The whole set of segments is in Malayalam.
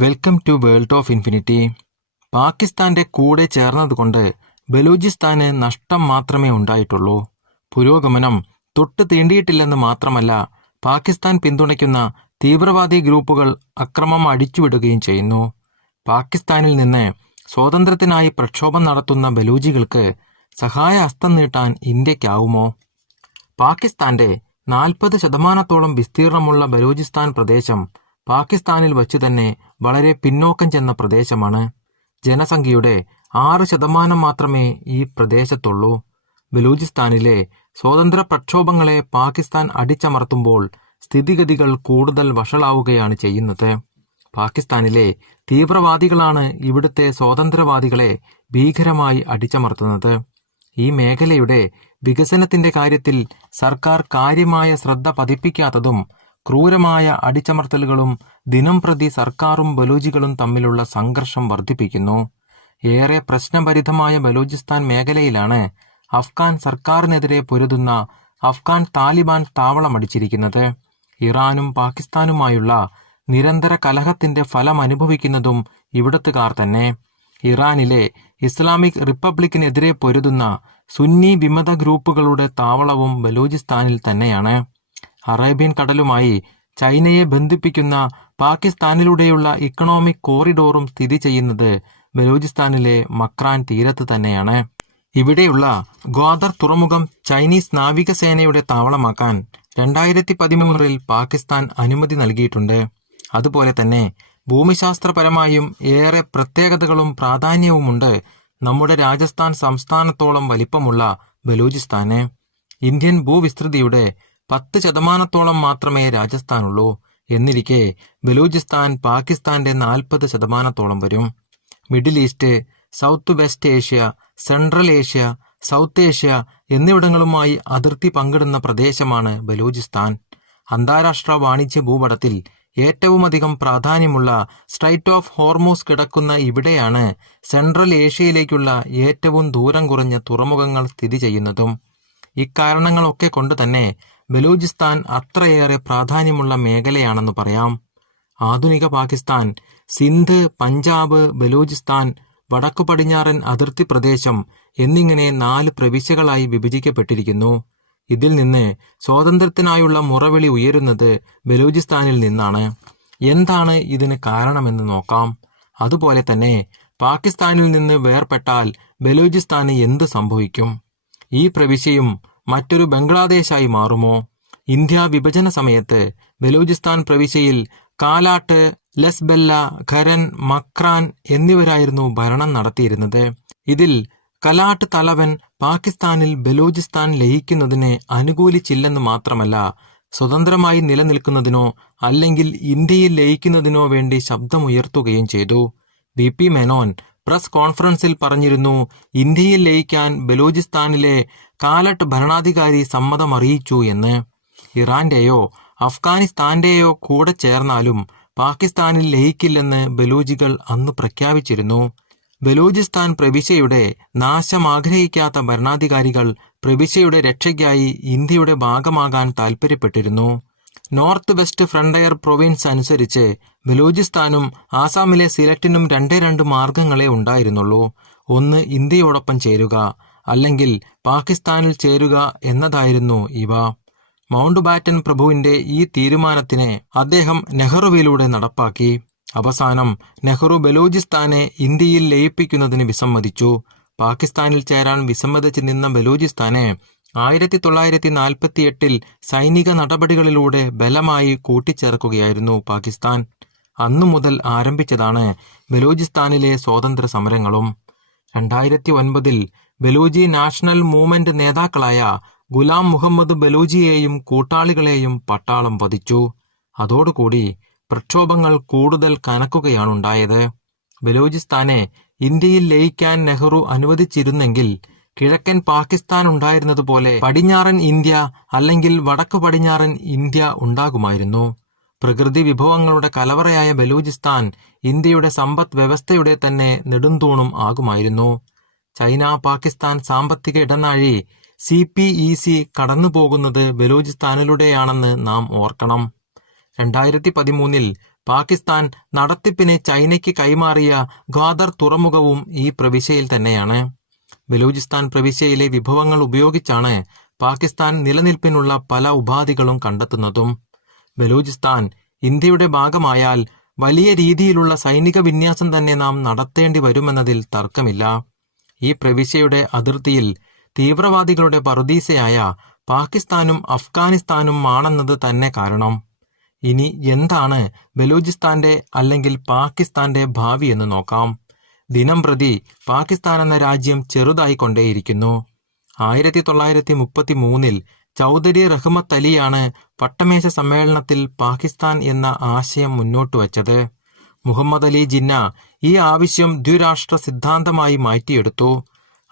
Welcome to world of infinity. പാകിസ്ഥാന്റെ കൂടെ ചേർന്നതുകൊണ്ട് ബലൂചിസ്ഥാന് നഷ്ടം മാത്രമേ ഉണ്ടായിട്ടുള്ളൂ. പുരോഗമനം തൊട്ട് തീണ്ടിയിട്ടില്ലെന്ന് മാത്രമല്ല, പാകിസ്ഥാൻ പിന്തുണയ്ക്കുന്ന തീവ്രവാദി ഗ്രൂപ്പുകൾ അക്രമം അടിച്ചുവിടുകയും ചെയ്യുന്നു. പാകിസ്ഥാനിൽ നിന്ന് സ്വാതന്ത്ര്യത്തിനായി പ്രക്ഷോഭം നടത്തുന്ന ബലൂജികൾക്ക് സഹായഹസ്തം നീട്ടാൻ ഇന്ത്യക്കാവുമോ? പാകിസ്ഥാന്റെ 40% വിസ്തീർണമുള്ള ബലൂചിസ്ഥാൻ പ്രദേശം പാകിസ്ഥാനിൽ വച്ചു തന്നെ വളരെ പിന്നോക്കം ചെന്ന പ്രദേശമാണ്. ജനസംഖ്യയുടെ 6% മാത്രമേ ഈ പ്രദേശത്തുള്ളൂ. ബലൂചിസ്ഥാനിലെ സ്വാതന്ത്ര്യ പ്രക്ഷോഭങ്ങളെ പാകിസ്ഥാൻ അടിച്ചമർത്തുമ്പോൾ സ്ഥിതിഗതികൾ കൂടുതൽ വഷളാവുകയാണ് ചെയ്യുന്നത്. പാകിസ്ഥാനിലെ തീവ്രവാദികളാണ് ഇവിടുത്തെ സ്വാതന്ത്ര്യവാദികളെ ഭീകരമായി അടിച്ചമർത്തുന്നത്. ഈ മേഖലയുടെ വികസനത്തിന്റെ കാര്യത്തിൽ സർക്കാർ കാര്യമായ ശ്രദ്ധ പതിപ്പിക്കാത്തതും ക്രൂരമായ അടിച്ചമർത്തലുകളും ദിനംപ്രതി സർക്കാരും ബലൂജികളും തമ്മിലുള്ള സംഘർഷം വർദ്ധിപ്പിക്കുന്നു. ഏറെ പ്രശ്നഭരിതമായ ബലൂചിസ്ഥാൻ മേഖലയിലാണ് അഫ്ഗാൻ സർക്കാരിനെതിരെ പൊരുതുന്ന അഫ്ഗാൻ താലിബാൻ താവളമടിച്ചിരിക്കുന്നത്. ഇറാനും പാകിസ്ഥാനുമായുള്ള നിരന്തര കലഹത്തിന്റെ ഫലം അനുഭവിക്കുന്നതും ഇവിടത്തുകാർ തന്നെ. ഇറാനിലെ ഇസ്ലാമിക് റിപ്പബ്ലിക്കിനെതിരെ പൊരുതുന്ന സുന്നി വിമത ഗ്രൂപ്പുകളുടെ താവളവും ബലൂചിസ്ഥാനിൽ തന്നെയാണ്. അറേബ്യൻ കടലുമായി ചൈനയെ ബന്ധിപ്പിക്കുന്ന പാകിസ്ഥാനിലൂടെയുള്ള ഇക്കണോമിക് കോറിഡോറും സ്ഥിതി ചെയ്യുന്നത് ബലൂചിസ്ഥാനിലെ മക്രാൻ തീരത്ത് തന്നെയാണ്. ഇവിടെയുള്ള ഗ്വാദർ തുറമുഖം ചൈനീസ് നാവികസേനയുടെ താവളമാക്കാൻ 2013 പാകിസ്ഥാൻ അനുമതി നൽകിയിട്ടുണ്ട്. അതുപോലെ തന്നെ ഭൂമിശാസ്ത്രപരമായും ഏറെ പ്രത്യേകതകളും പ്രാധാന്യവുമുണ്ട് നമ്മുടെ രാജസ്ഥാൻ സംസ്ഥാനത്തോളം വലിപ്പമുള്ള ബലൂചിസ്ഥാന്. ഇന്ത്യൻ ഭൂവിസ്തൃതിയുടെ 10% മാത്രമേ രാജസ്ഥാനുള്ളൂ. എന്നിരിക്കെ ബലൂചിസ്ഥാൻ പാകിസ്ഥാന്റെ 40% വരും. Middle East, South West Asia, Central Asia, South Asia എന്നിവിടങ്ങളുമായി അതിർത്തി പങ്കിടുന്ന പ്രദേശമാണ് ബലൂചിസ്ഥാൻ. അന്താരാഷ്ട്ര വാണിജ്യ ഭൂപടത്തിൽ ഏറ്റവുമധികം പ്രാധാന്യമുള്ള സ്ട്രൈറ്റ് ഓഫ് ഹോർമൂസ് കിടക്കുന്ന ഇവിടെയാണ് സെൻട്രൽ ഏഷ്യയിലേക്കുള്ള ഏറ്റവും ദൂരം കുറഞ്ഞ തുറമുഖങ്ങൾ സ്ഥിതി ചെയ്യുന്നതും. ഇക്കാരണങ്ങളൊക്കെ കൊണ്ട് തന്നെ ബലൂചിസ്ഥാൻ അത്രയേറെ പ്രാധാന്യമുള്ള മേഖലയാണെന്ന് പറയാം. ആധുനിക പാകിസ്ഥാൻ സിന്ധ്, പഞ്ചാബ്, ബലൂചിസ്ഥാൻ, വടക്കു പടിഞ്ഞാറൻ അതിർത്തി പ്രദേശം എന്നിങ്ങനെ 4 പ്രവിശ്യകളായി വിഭജിക്കപ്പെട്ടിരിക്കുന്നു. ഇതിൽ നിന്ന് സ്വാതന്ത്ര്യത്തിനായുള്ള മുറവിളി ഉയരുന്നത് ബലൂചിസ്ഥാനിൽ നിന്നാണ്. എന്താണ് ഇതിന് കാരണമെന്ന് നോക്കാം. അതുപോലെ തന്നെ പാകിസ്ഥാനിൽ നിന്ന് വേർപെട്ടാൽ ബലൂചിസ്ഥാന് എന്ത് സംഭവിക്കും? ഈ പ്രവിശ്യയും മറ്റൊരു ബംഗ്ലാദേശായി മാറുമോ? ഇന്ത്യ വിഭജന സമയത്ത് ബലൂചിസ്ഥാൻ പ്രവിശ്യയിൽ കാലാട്ട്, ലസ്ബെല്ല, ഖരൻ, മക്രാൻ എന്നിവരായിരുന്നു ഭരണം നടത്തിയിരുന്നത്. ഇതിൽ കലാട്ട് തലവൻ പാകിസ്ഥാനിൽ ബലൂചിസ്ഥാൻ ലയിക്കുന്നതിന് അനുകൂലിച്ചില്ലെന്ന് മാത്രമല്ല, സ്വതന്ത്രമായി നിലനിൽക്കുന്നതിനോ അല്ലെങ്കിൽ ഇന്ത്യയിൽ ലയിക്കുന്നതിനോ വേണ്ടി ശബ്ദമുയർത്തുകയും ചെയ്തു. വി.പി. മേനോൻ പ്രസ് കോൺഫറൻസിൽ പറഞ്ഞിരുന്നു, ഇന്ത്യയിൽ ലയിക്കാൻ ബലൂചിസ്ഥാനിലെ കാലട്ട് ഭരണാധികാരി സമ്മതമറിയിച്ചു എന്ന്. ഇറാന്റെയോ അഫ്ഗാനിസ്ഥാന്റെയോ കൂടെ ചേർന്നാലും പാകിസ്ഥാനിൽ ലയിക്കില്ലെന്ന് ബലൂജികൾ അന്ന് പ്രഖ്യാപിച്ചിരുന്നു. ബലൂചിസ്ഥാൻ പ്രവിശ്യയുടെ നാശം ആഗ്രഹിക്കാത്ത ഭരണാധികാരികൾ പ്രവിശ്യയുടെ രക്ഷയ്ക്കായി ഇന്ത്യയുടെ ഭാഗമാകാൻ താൽപ്പര്യപ്പെട്ടിരുന്നു. നോർത്ത് വെസ്റ്റ് ഫ്രണ്ടയർ പ്രൊവിൻസ് അനുസരിച്ച് ബലൂചിസ്ഥാനും ആസാമിലെ സിലറ്റിനും 2 മാർഗങ്ങളെ ഉണ്ടായിരുന്നുള്ളൂ. ഒന്ന് ഇന്ത്യയോടൊപ്പം ചേരുക, അല്ലെങ്കിൽ പാകിസ്ഥാനിൽ ചേരുക എന്നതായിരുന്നു ഇവ. മൗണ്ട് ബാറ്റൻ പ്രഭുവിന്റെ ഈ തീരുമാനത്തിനെ അദ്ദേഹം നെഹ്റുവിലൂടെ നടപ്പാക്കി. അവസാനം നെഹ്റു ബലൂചിസ്ഥാനെ ഇന്ത്യയിൽ ലയിപ്പിക്കുന്നതിന് വിസമ്മതിച്ചു. പാകിസ്ഥാനിൽ ചേരാൻ വിസമ്മതിച്ച് നിന്ന ബലൂചിസ്ഥാനെ 1948 സൈനിക നടപടികളിലൂടെ ബലമായി കൂട്ടിച്ചേർക്കുകയായിരുന്നു പാകിസ്ഥാൻ. അന്നു മുതൽ ആരംഭിച്ചതാണ് ബലൂചിസ്ഥാനിലെ സ്വാതന്ത്ര്യ സമരങ്ങളും. 2009 ബലൂജി നാഷണൽ മൂവ്മെന്റ് നേതാക്കളായ ഗുലാം മുഹമ്മദ് ബലൂജിയെയും കൂട്ടാളികളെയും പട്ടാളം വധിച്ചു. അതോടുകൂടി പ്രക്ഷോഭങ്ങൾ കൂടുതൽ കനക്കുകയാണുണ്ടായത്. ബലൂചിസ്ഥാനെ ഇന്ത്യയിൽ ലയിക്കാൻ നെഹ്റു അനുവദിച്ചിരുന്നെങ്കിൽ കിഴക്കൻ പാകിസ്ഥാൻ ഉണ്ടായിരുന്നതുപോലെ പടിഞ്ഞാറൻ ഇന്ത്യ അല്ലെങ്കിൽ വടക്കു പടിഞ്ഞാറൻ ഇന്ത്യ ഉണ്ടാകുമായിരുന്നു. പ്രകൃതി വിഭവങ്ങളുടെ കലവറയായ ബലൂചിസ്ഥാൻ ഇന്ത്യയുടെ സമ്പദ് വ്യവസ്ഥയുടെ തന്നെ നെടുന്തൂണും ആകുമായിരുന്നു. ചൈന പാകിസ്ഥാൻ സാമ്പത്തിക ഇടനാഴി CPEC കടന്നുപോകുന്നത് ബലൂചിസ്ഥാനിലൂടെയാണെന്ന് നാം ഓർക്കണം. 2013 പാകിസ്ഥാൻ നടത്തിപ്പിന് ചൈനയ്ക്ക് കൈമാറിയ ഗ്വാദർ തുറമുഖവും ഈ പ്രവിശ്യയിൽ തന്നെയാണ്. ബലൂചിസ്ഥാൻ പ്രവിശ്യയിലെ വിഭവങ്ങൾ ഉപയോഗിച്ചാണ് പാകിസ്ഥാൻ നിലനിൽപ്പിനുള്ള പല ഉപാധികളും കണ്ടെത്തുന്നതും. ബലൂചിസ്ഥാൻ ഇന്ത്യയുടെ ഭാഗമായാൽ വലിയ രീതിയിലുള്ള സൈനിക വിന്യാസം തന്നെ നാം നടത്തേണ്ടി വരുമെന്നതിൽ തർക്കമില്ല. ഈ പ്രവിശ്യയുടെ അതിർത്തിയിൽ തീവ്രവാദികളുടെ പറുദീസയായ പാകിസ്ഥാനും അഫ്ഗാനിസ്ഥാനും ആണെന്നത് തന്നെ കാരണം. ഇനി എന്താണ് ബലൂചിസ്ഥാന്റെ അല്ലെങ്കിൽ പാകിസ്ഥാന്റെ ഭാവി എന്ന് നോക്കാം. ദിനം പ്രതി പാകിസ്ഥാൻ എന്ന രാജ്യം ചെറുതായിക്കൊണ്ടേയിരിക്കുന്നു. 1933 ചൗധരി റഹ്മത്ത് അലിയാണ് വട്ടമേശ സമ്മേളനത്തിൽ പാകിസ്ഥാൻ എന്ന ആശയം മുന്നോട്ട് വച്ചത്. മുഹമ്മദ് അലി ജിന്ന ഈ ആവശ്യം ദ്വിരാഷ്ട്ര സിദ്ധാന്തമായി മാറ്റിയെടുത്തു.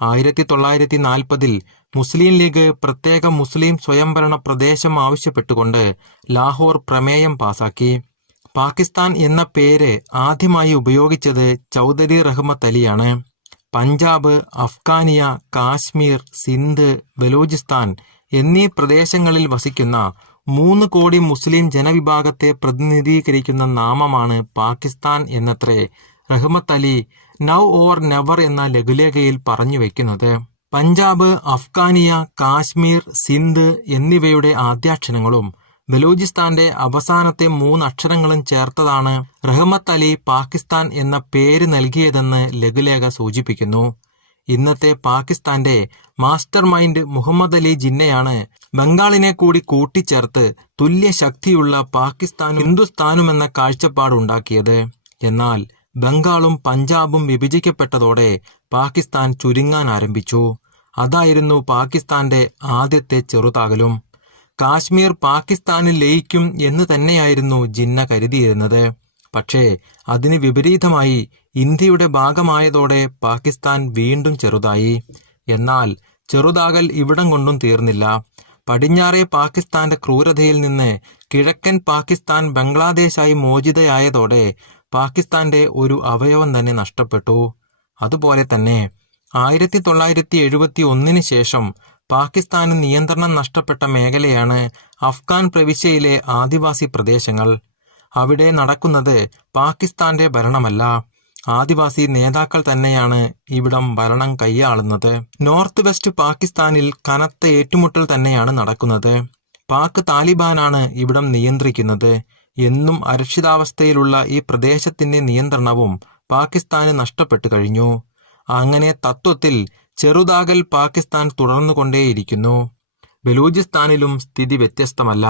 1940 മുസ്ലിം ലീഗ് പ്രത്യേക മുസ്ലിം സ്വയംഭരണ പ്രദേശം ആവശ്യപ്പെട്ടുകൊണ്ട് ലാഹോർ പ്രമേയം പാസാക്കി. പാകിസ്ഥാൻ എന്ന പേര് ആദ്യമായി ഉപയോഗിച്ചത് ചൗധരി റഹ്മത്ത് അലിയാണ്. പഞ്ചാബ്, അഫ്ഗാനിയ, കാശ്മീർ, സിന്ധ്, ബലൂചിസ്ഥാൻ എന്നീ പ്രദേശങ്ങളിൽ വസിക്കുന്ന 3 കോടി മുസ്ലിം ജനവിഭാഗത്തെ പ്രതിനിധീകരിക്കുന്ന നാമമാണ് പാകിസ്ഥാൻ എന്നത്രേ റഹ്മത്ത് അലി നൗ ഓർ നെവർ എന്ന ലഘുലേഖയിൽ പറഞ്ഞു വെക്കുന്നത്. പഞ്ചാബ്, അഫ്ഗാനിയ, കാശ്മീർ, സിന്ധ് എന്നിവയുടെ ആദ്യാക്ഷരങ്ങളും ബലൂചിസ്ഥാന്റെ അവസാനത്തെ 3 അക്ഷരങ്ങളും ചേർത്തതാണ് റഹ്മത്ത് അലി പാകിസ്ഥാൻ എന്ന പേര് നൽകിയതെന്ന് ലഘുലേഖ സൂചിപ്പിക്കുന്നു. ഇന്നത്തെ പാകിസ്ഥാന്റെ മാസ്റ്റർ മൈൻഡ് മുഹമ്മദ് അലി ജിന്നയാണ് ബംഗാളിനെ കൂടി കൂട്ടിച്ചേർത്ത് തുല്യ ശക്തിയുള്ള പാകിസ്ഥാനും ഹിന്ദുസ്ഥാനും എന്ന കാഴ്ചപ്പാടുണ്ടാക്കിയത്. എന്നാൽ ബംഗാളും പഞ്ചാബും വിഭജിക്കപ്പെട്ടതോടെ പാകിസ്ഥാൻ ചുരുങ്ങാൻ ആരംഭിച്ചു. അതായിരുന്നു പാകിസ്ഥാന്റെ ആദ്യത്തെ ചെറുതാകലും. കാശ്മീർ പാകിസ്ഥാനിൽ ലയിക്കും എന്ന് തന്നെയായിരുന്നു ജിന്ന കരുതിയിരുന്നത്. പക്ഷേ അതിന് വിപരീതമായി ഇന്ത്യയുടെ ഭാഗമായതോടെ പാകിസ്ഥാൻ വീണ്ടും ചെറുതായി. എന്നാൽ ചെറുതാകൽ ഇവിടം കൊണ്ടും തീർന്നില്ല. പടിഞ്ഞാറേ പാകിസ്ഥാന്റെ ക്രൂരതയിൽ നിന്ന് കിഴക്കൻ പാകിസ്ഥാൻ ബംഗ്ലാദേശായി മോചിതയായതോടെ പാകിസ്ഥാന്റെ ഒരു അവയവം തന്നെ നഷ്ടപ്പെട്ടു. അതുപോലെ തന്നെ 1971 ശേഷം പാകിസ്ഥാന് നിയന്ത്രണം നഷ്ടപ്പെട്ട മേഖലയാണ് അഫ്ഗാൻ പ്രവിശ്യയിലെ ആദിവാസി പ്രദേശങ്ങൾ. അവിടെ നടക്കുന്നത് പാകിസ്ഥാന്റെ ഭരണമല്ല, ആദിവാസി നേതാക്കൾ തന്നെയാണ് ഇവിടം ഭരണം കൈയാളുന്നത്. നോർത്ത് വെസ്റ്റ് പാകിസ്ഥാനിൽ കനത്ത ഏറ്റുമുട്ടൽ തന്നെയാണ് നടക്കുന്നത്. പാക് താലിബാനാണ് ഇവിടം നിയന്ത്രിക്കുന്നത്. എന്നും അരക്ഷിതാവസ്ഥയിലുള്ള ഈ പ്രദേശത്തിന്റെ നിയന്ത്രണവും പാകിസ്ഥാന് നഷ്ടപ്പെട്ടു കഴിഞ്ഞു. അങ്ങനെ തത്വത്തിൽ ചെറുതാകൽ പാകിസ്ഥാൻ തുടർന്നുകൊണ്ടേയിരിക്കുന്നു. ബലൂചിസ്ഥാനിലും സ്ഥിതി വ്യത്യസ്തമല്ല.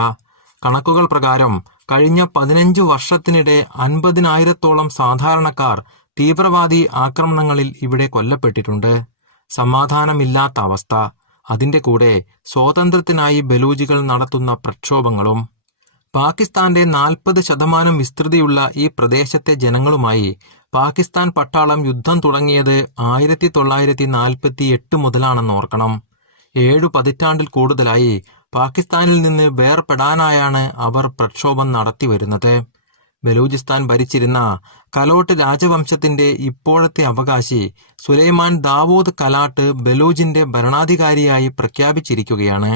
കണക്കുകൾ പ്രകാരം കഴിഞ്ഞ 15 വർഷത്തിനിടെ 50,000-ഓളം സാധാരണക്കാർ തീവ്രവാദി ആക്രമണങ്ങളിൽ ഇവിടെ കൊല്ലപ്പെട്ടിട്ടുണ്ട്. സമാധാനമില്ലാത്ത അവസ്ഥ, അതിന്റെ കൂടെ സ്വാതന്ത്ര്യത്തിനായി ബലൂജികൾ നടത്തുന്ന പ്രക്ഷോഭങ്ങളും. പാകിസ്ഥാന്റെ 40% വിസ്തൃതിയുള്ള ഈ പ്രദേശത്തെ ജനങ്ങളുമായി പാകിസ്ഥാൻ പട്ടാളം യുദ്ധം തുടങ്ങിയത് 1948 മുതലാണെന്ന് ഓർക്കണം. 7 പതിറ്റാണ്ടിൽ കൂടുതലായി പാകിസ്ഥാനിൽ നിന്ന് വേർപെടാനായാണ് അവർ പ്രക്ഷോഭം നടത്തിവരുന്നത്. ബലൂചിസ്ഥാൻ ഭരിച്ചിരുന്ന കലോട്ട് രാജവംശത്തിന്റെ ഇപ്പോഴത്തെ അവകാശി സുലൈമാൻ ദാവൂദ് കലാട്ട് ബലൂജിന്റെ ഭരണാധികാരിയായി പ്രഖ്യാപിച്ചിരിക്കുകയാണ്.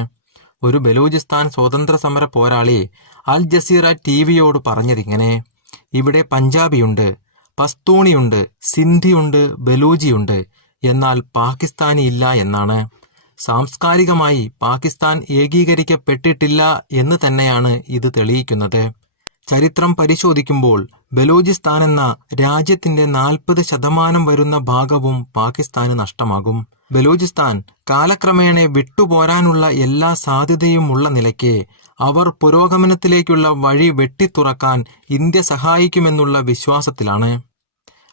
ഒരു ബലൂചിസ്ഥാൻ സ്വാതന്ത്ര്യ സമര പോരാളി അൽ ജസീറ ടിവിയോട് പറഞ്ഞതിങ്ങനെ: ഇവിടെ പഞ്ചാബിയുണ്ട്, പസ്തൂണിയുണ്ട്, സിന്ധിയുണ്ട്, ബലൂജിയുണ്ട്, എന്നാൽ പാകിസ്ഥാനി ഇല്ല എന്നാണ്. സാംസ്കാരികമായി പാകിസ്ഥാൻ ഏകീകരിക്കപ്പെട്ടിട്ടില്ല എന്ന് തന്നെയാണ് ഇത് തെളിയിക്കുന്നത്. ചരിത്രം പരിശോധിക്കുമ്പോൾ ബലൂചിസ്ഥാൻ എന്ന രാജ്യത്തിന്റെ 40% വരുന്ന ഭാഗവും പാകിസ്ഥാന് നഷ്ടമാകും. ബലൂചിസ്ഥാൻ കാലക്രമേണ വിട്ടുപോരാനുള്ള എല്ലാ സാധ്യതയും ഉള്ള നിലയ്ക്ക് അവർ പുരോഗമനത്തിലേക്കുള്ള വഴി വെട്ടിത്തുറക്കാൻ ഇന്ത്യ സഹായിക്കുമെന്നുള്ള വിശ്വാസത്തിലാണ്.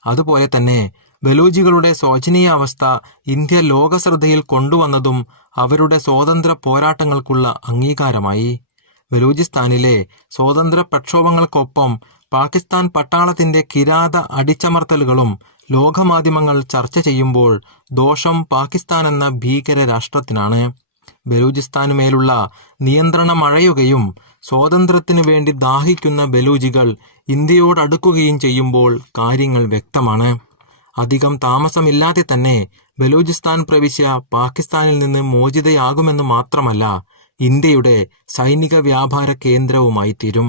അതുപോലെ തന്നെ ബലൂജികളുടെ ശോചനീയാവസ്ഥ ഇന്ത്യ ലോകശ്രദ്ധയിൽ കൊണ്ടുവന്നതും അവരുടെ സ്വാതന്ത്ര്യ പോരാട്ടങ്ങൾക്കുള്ള അംഗീകാരമായി. ബലൂചിസ്ഥാനിലെ സ്വാതന്ത്ര്യ പ്രക്ഷോഭങ്ങൾക്കൊപ്പം പാകിസ്ഥാൻ പട്ടാളത്തിന്റെ കിരാത അടിച്ചമർത്തലുകളും ലോകമാധ്യമങ്ങൾ ചർച്ച ചെയ്യുമ്പോൾ ദോഷം പാകിസ്ഥാൻ എന്ന ഭീകര രാഷ്ട്രത്തിനാണ്. ബലൂചിസ്ഥാനുമേലുള്ള നിയന്ത്രണം അഴയുകയും സ്വാതന്ത്ര്യത്തിനു വേണ്ടി ദാഹിക്കുന്ന ബലൂജികൾ ഇന്ത്യയോടടുക്കുകയും ചെയ്യുമ്പോൾ കാര്യങ്ങൾ വ്യക്തമാണ്. അധികം താമസമില്ലാതെ തന്നെ ബലൂചിസ്ഥാൻ പ്രവിശ്യ പാകിസ്ഥാനിൽ നിന്ന് മോചിതയാകുമെന്ന് മാത്രമല്ല, ഇന്ത്യയുടെ സൈനിക വ്യാപാര കേന്ദ്രവുമായി തീരും.